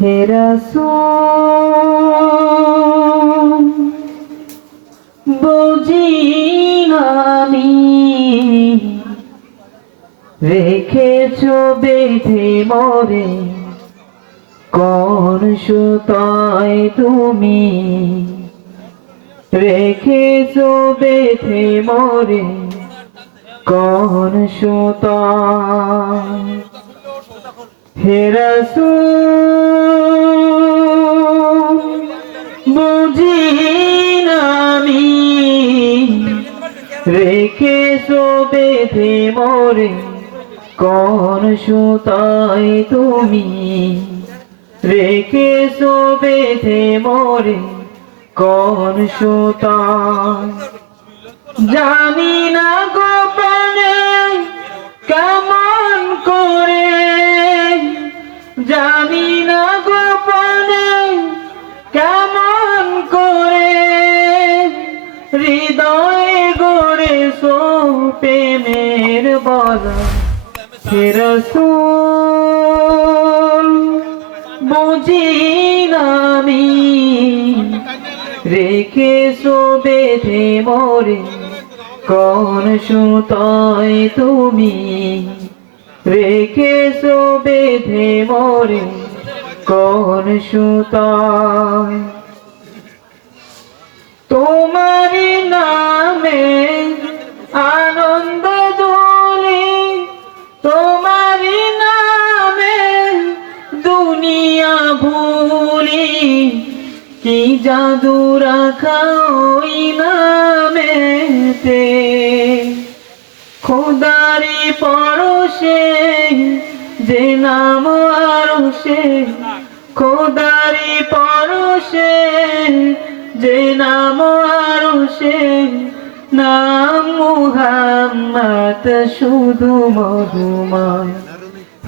হেরাসুম বুঝি আমি রেখেছ বেঁধে মরে, কোন সুতায় তুমি রেখেছ বেঁধে মরে, কোন সুতায়? হেরাসু বেঁধে মরে কোন সুতায় তুমি রেখে বেঁধে মরে, কোন জানি না গোপনে কেমন করে, জানি না গোপনে কেমন করে, হৃদয় গড়ে সো প্রেমের বলা ফেরসুল বুঝি না আমি। রেখে বেঁধে মরে, কোন সুতায় তুমি? রেখে বেঁধে মরে, কোন সুতায়? তোমার কি জাদু রাখা ওই নামেতে? খোদারি পরশে, যে নাম আরও সে। খোদারি পরশে, যে নাম আরও সে। নাম মুহাম্মদ শুধু মধুময়।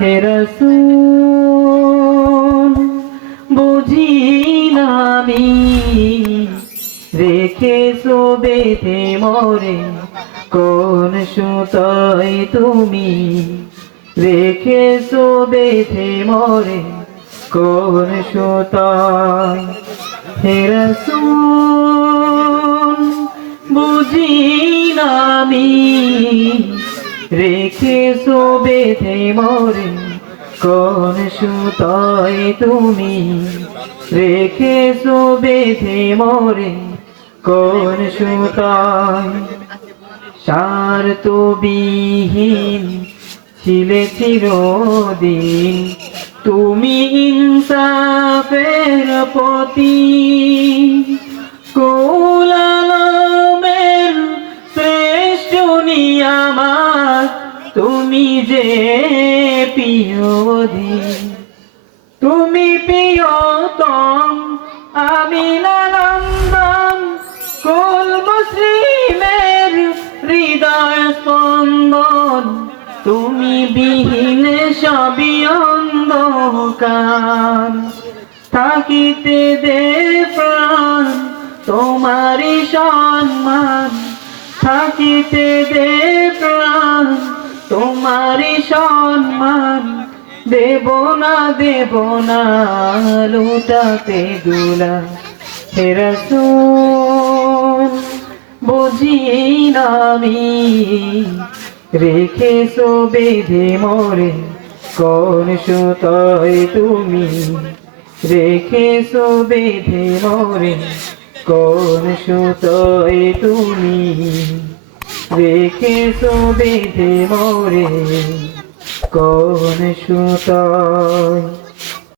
হে রসূল। রেখে বেঁধে মরে। কোন সুতোয় তুমি রেখে বেঁধে মরে। কোন সুতোয় হে রসূল, বুঝি না আমি রেখে বেঁধে মরে। কোন সুতোয় তুমি রেখে বেঁধে মরে। কোন সুতোয়? সার তো বিহীন ছিলে চিরদিন। তুমি ইনসাফের পতি। কোলালমের শ্রেষ্ঠ নিয়ামাত তুমি যে পিয়দি তুমি প্রিয়তম তুমি বিহীন সবই অন্ধকার। থাকিতে দে প্রাণ, তোমারই সম্মান। থাকিতে দে প্রাণ, তোমারই সম্মান। দেব না দেব না লুটাতে দুলা। হেরসুন বুঝি না আমি রেখে বেঁধে মরে, কোন সুতোয় তুমি? রেখে বেঁধে মরে, কোন সুতোয় তুমি? রেখে বেঁধে মরে, কোন সুতোয়?